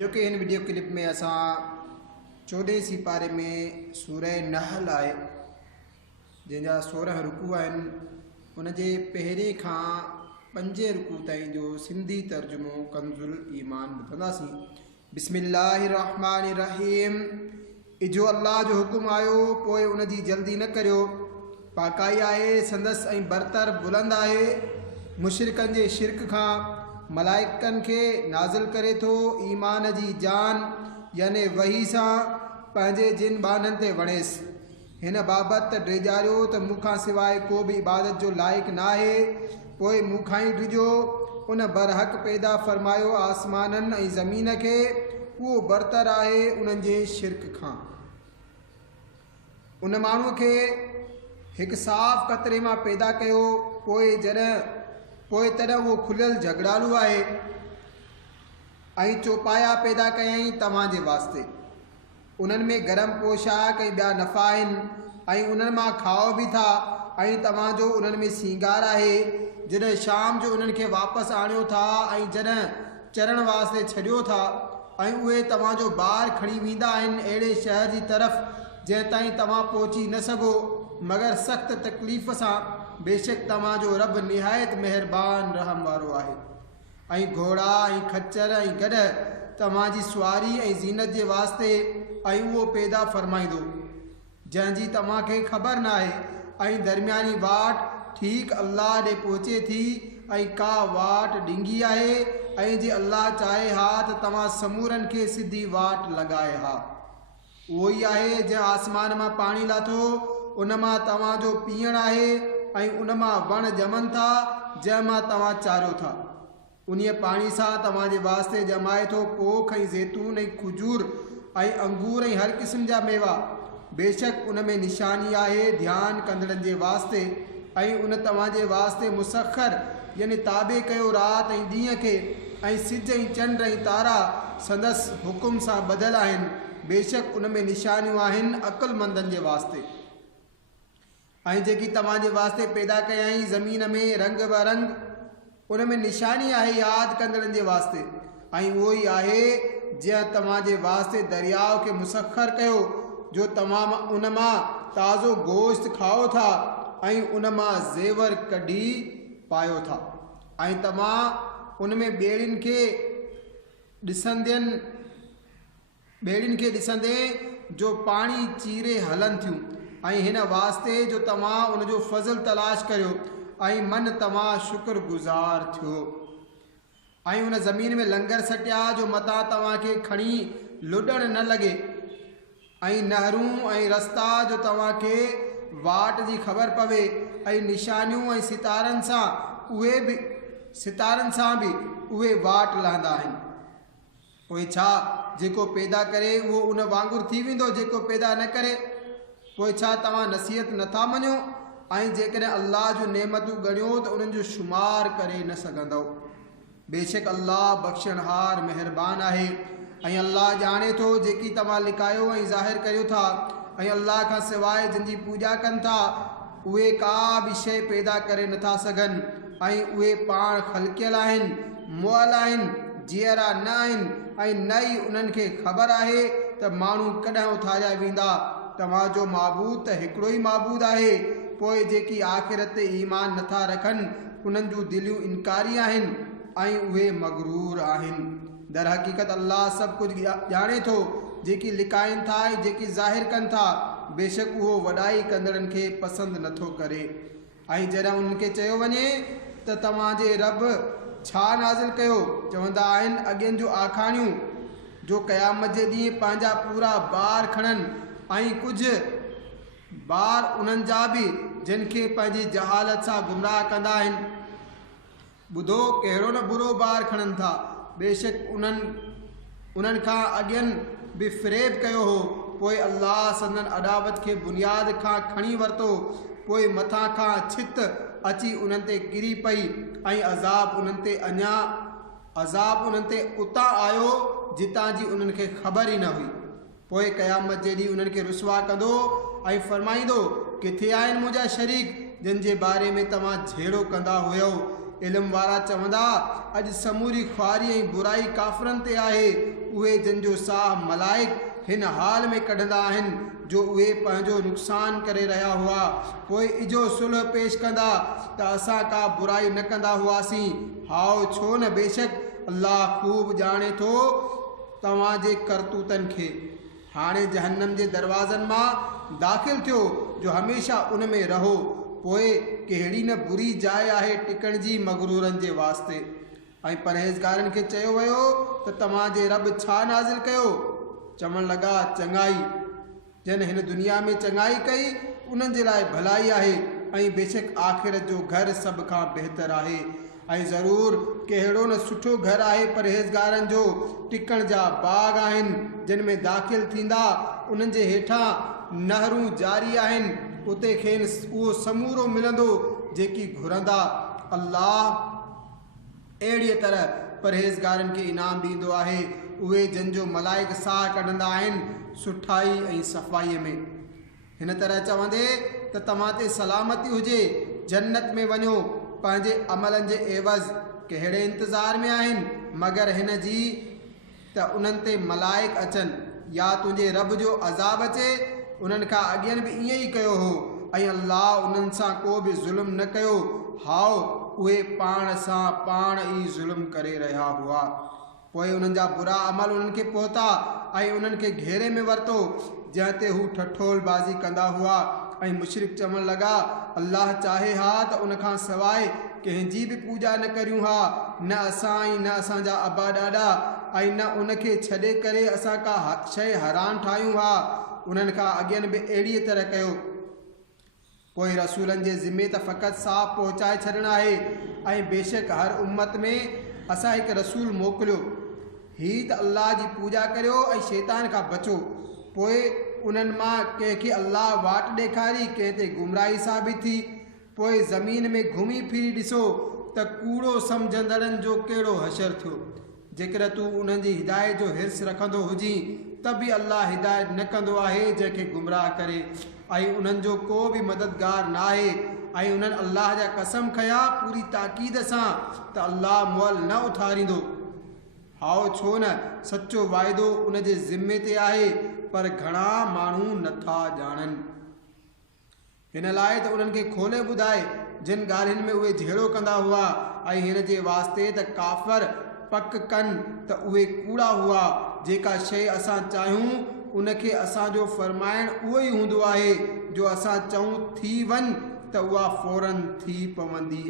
जो कि इन video clip में असां 14 सिपारे में सूरह नहल आहे जंहिंजा 16 रुकू आहिनि उनजे पहिरें खां 5 रुकू ताईं जो सिंधी तर्जुमो कंजुल ईमान ॿुधंदासीं। बिस्मिल्लाहिर्रहमानिर्रहीम। इजो अल्लाह जो हुकुम आयो पोइ उन जी जल्दी न करियो। पाकाई आहे संदसि ऐं बरतर बुलंद आहे मुशरिकनि जे शिरक खां मलाइकनि खे नाज़िल करे थो ईमान जी जान याने वही सां पंहिंजे जिन बाननि ते वणेसि। हिन बाबति त ड्रेजारियो त मूंखां सवाइ को बि इबादत जो लाइक़ु न आहे। पोइ मूंखां ई ड्रिजो उन बरहक़ पैदा फ़रमायो आसमाननि ऐं ज़मीन खे, उहो बरतर आहे उन्हनि जे शिरक खां। उन माण्हूअ खे हिकु साफ़ कतरे मां पैदा कयो पोइ तॾहिं उहो खुलियल झगड़ालू आहे ऐं चौपाया पैदा कयईं तव्हांजे वास्ते। उन्हनि में गरम पोशाक ऐं ॿिया नफ़ा आहिनि ऐं उन्हनि मां खाओ बि था ऐं तव्हांजो उन्हनि में सींगार आहे। जॾहिं शाम जो उन्हनि खे वापसि आणियो था ऐं जॾहिं चरण वास्ते छॾियो था ऐं उहे तव्हांजो ॿार खणी वेंदा आहिनि अहिड़े शहर जी तरफ़ जंहिं ताईं तव्हां पहुची न सघो मगर सख़्त तकलीफ़ सां। बेशक तव्हांजो रब निहायत महिरबान रहम वारो आहे। ऐं घोड़ा ऐं खच्चर ऐं गॾ तव्हांजी सुवारी ऐं ज़ीनत जे वास्ते ऐं उहो पैदा फ़रमाईंदो जंहिंजी तव्हांखे ख़बर न आहे। ऐं दरमियानी वाट ठीक अल्लाह ॾे पहुचे थी ऐं का वाट ॾिंगी आहे ऐं जे अल्लाह चाहे हा त तव्हां समूरनि खे सिधी वाट लॻाए हा। उहो ई आहे जंहिं आसमान मां पाणी लाथो उन मां तव्हांजो पीअण आहे ऐं उन मां वण ॼमनि था जंहिं मां तव्हां चारियो था। उन पाणी सां तव्हांजे वास्ते ॼमाए थो पोख ऐं ज़ैतून ऐं खजूर ऐं अंगूर ऐं हर क़िस्म जा मेवा। बेशक उन में निशानी आहे ध्यानु कंदड़नि जे वास्ते। ऐं उन तव्हांजे वास्ते मुसख़र यानी ताबे कयो राति ऐं ॾींहं खे ऐं सिज ऐं चंड ऐं तारा संदसि हुकुम सां ॿधल आहिनि। बेशक उन में निशानियूं आहिनि अक़ुलमंदनि जे वास्ते। ऐं जेकी तव्हांजे वास्ते पैदा कयईं ज़मीन में रंग बरंग उन में निशानी आहे यादि कंदड़नि जे वास्ते। ऐं उहो ई आहे जंहिं तव्हांजे वास्ते दरियाव खे मुसख़र कयो जो तव्हां उन मां ताज़ो गोश्त खाओ था ऐं उन मां ज़ेवर कढी पायो था। ऐं तव्हां उन में ॿेड़ियुनि खे ॾिसंदे जो पाणी चीरे हलनि थियूं ऐं हिन वास्ते जो तव्हां उनजो फज़ल तलाश करियो ऐं मन तव्हां शुक्रगुज़ार थियो। ऐं उन ज़मीन में लंगर सटिया जो मतां तव्हांखे खणी लुॾणु न लॻे ऐं नहरूं ऐं रस्ता जो तव्हांखे वाट जी ख़बर पवे ऐं निशानियूं ऐं सितारनि सां बि उहे वाट लहंदा आहिनि। पोइ छा जेको पैदा करे उहो उन वांगुरु थी वेंदो जेको पैदा न करे? पोइ छा तव्हां नसीहत नथा मञो? ऐं जेकॾहिं अल्लाह जूं नेमतूं ॻणियो त उन्हनि जो शुमार करे न सघंदव। बेशक अल्लाह बख़्शणहार महिरबान आहे। ऐं अल्लाह ॼाणे थो जेकी तव्हां लिकायो ऐं ज़ाहिर करियो था। ऐं अल्लाह खां सवाइ जिन जी पूॼा कनि था उहे का बि शइ पैदा करे नथा सघनि ऐं उहे पाण ख़लकियल आहिनि, मुअल आहिनि, जीअरा न आहिनि ऐं न ई उन्हनि खे ख़बर आहे त माण्हू कॾहिं उथारिया वेंदा। तव्हांजो माबूद त हिकिड़ो ई माबूद आहे। पोइ जेकी आख़िरत ते ईमान नथा रखनि उन्हनि जूं दिलियूं इनकारी आहिनि ऐं उहे मगरूर आहिनि। दर हक़ीक़त अल्लाह सभु कुझु ॼाणे थो जेकी लिकाइनि था ऐं जेकी ज़ाहिर कनि था। बेशक उहो वॾाई कंदड़नि खे पसंदि नथो करे। ऐं जॾहिं उन्हनि खे चयो वञे त तव्हांजे रब छा नाज़िल कयो चवंदा आहिनि अॻियनि जूं आखाणियूं जो क़यामत जे ॾींहुं पंहिंजा पूरा ॿार खणनि ऐं कुझु ॿार उन्हनि जा बि जिन खे पंहिंजी जहालत सां गुमराह कंदा आहिनि। ॿुधो कहिड़ो न बुरो ॿार खणनि था। बेशक उन्हनि खां अॻियनि बि फ़रेब कयो हो। पोइ अल्लाह संदन अदावत खे बुनियाद खां खणी वरितो। पोइ मथां खां छित अची उन्हनि ते किरी पई ऐं अज़ाब उन्हनि ते उतां आयो जितां जी उन्हनि खे ख़बर ई न हुई। पोइ क़यामत जे ॾींहुं उन्हनि खे रुसवा कंदो ऐं फ़रमाईंदो किथे आहिनि मुंहिंजा शरीक जिन जे बारे में तव्हां झेड़ो कंदा हुयो। इल्म वारा चवंदा अॼु समूरी ख्वारी ऐं बुराई काफ़रनि ते आहे। उहे जिन जो साह मलाइक हिन हाल में कढंदा आहिनि जो उहे पंहिंजो नुक़सान करे रहिया हुआ। पोइ इजो सुलह पेश कंदा त असां का बुराई न कंदा हुआसीं। हाओ छो न, बेशक अल्लाह ख़ूब ॼाणे थो तव्हांजे करतूतनि खे। हाणे जहन्नम जे दरवाज़नि मां दाख़िल थियो जो हमेशह उन में रहो। पोइ कहिड़ी न बुरी जाइ आहे टिकण जी मगरूरनि जे वास्ते। ऐं परहेज़गारनि खे चयो वियो त तव्हांजे रब छा नाज़िल कयो? चवण लॻा, चङाई। जन हिन दुनिया में चङाई कई उन्हनि जे लाइ भलाई आहे ऐं बेशक आख़िरत जो घर सभ खां बहितर आहे। ऐं ज़रूर कहिड़ो न सुठो घर आहे परहेज़गारनि जो। टिकण जा बाग आहिनि जिन में दाख़िल थींदा, उन्हनि जे हेठां नहरूं जारी आहिनि। उते खेनि उहो समूरो मिलंदो जेकी घुरंदा। अल्लाह अहिड़ीअ तरह परहेज़गारनि खे इनाम ॾींदो आहे, उहे जिन जो मलाइक साह कढंदा आहिनि सुठाई ऐं सफ़ाईअ में। हिन तरह चवंदे त तव्हां ते सलामती हुजे, जन्नत में वञो। पंहिंजे अमलनि जे एवज़ कहिड़े इंतज़ार में आहिनि मगर हिन जी त उन्हनि ते मलाइक अचनि या तुंहिंजे रब जो अज़ाब अचे। उन्हनि खां अॻियनि बि ईअं ई कयो हो ऐं अल्लाह उन्हनि सां को बि ज़ुल्म न कयो। हाओ उहे पाण सां पाण ई ज़ुल्म करे रहिया हुआ। पोइ उन्हनि जा बुरा अमल उन्हनि खे पहुता ऐं उन्हनि खे घेरे में वरितो जंहिं ते हू ठठोलबाज़ी कंदा हुआ। ऐं मुशरिक चवण लॻा, अल्लाह चाहे हा त उन खां सवाइ कंहिंजी बि पूॼा न करियूं हा, न असां ऐं न असांजा अबा ॾाॾा, ऐं न उनखे छॾे करे असां का शइ हराम ठाहियूं हा। उन्हनि खां अॻियनि बि अहिड़ीअ तरह कयो। पोइ रसूलनि जे ज़िमे त फ़क़ति साफ़ पहुचाए छॾणु आहे ऐं बेशक हर उम्मत में असां हिकु रसूल मोकिलियो। हीअ त अल्लाह जी पूॼा करियो ऐं शैतान खां बचो। पोइ उन्हनि मां कंहिंखे अल्लाह वाट ॾेखारी, कंहिं ते गुमराही साबित थी। पोइ ज़मीन में घुमी फिरी ॾिसो त कूड़ो सम्झंदड़नि जो कहिड़ो हशर थियो। जेकर तूं उन्हनि जी हिदायत जो हिर्स रखंदो हुजी त बि अल्लाह हिदायत न कंदो आहे जंहिंखे गुमराह करे, ऐं उन्हनि जो को बि मददगार न आहे। ऐं उन्हनि अल्लाह जा कसम खया पूरी ताक़ीद सां त अल्लाह मुअल न उथारींदो। हाओ छो न, सचो वाइदो उन जे ज़िम्मे ते आहे, पर घणा माण्हू नथा ॼाणनि। हिन लाइ त उन्हनि खे खोले ॿुधाए जिन ॻाल्हियुनि में उहे झेड़ो कंदा हुआ, ऐं हिन जे वास्ते त काफ़र पक कनि त उहे कूड़ा हुआ। जेका शइ असां चाहियूं उनखे असांजो फ़रमाइणु उहो ई हूंदो आहे। जो असां चऊं थी वञ त उहा फ़ौरन थी पवंदी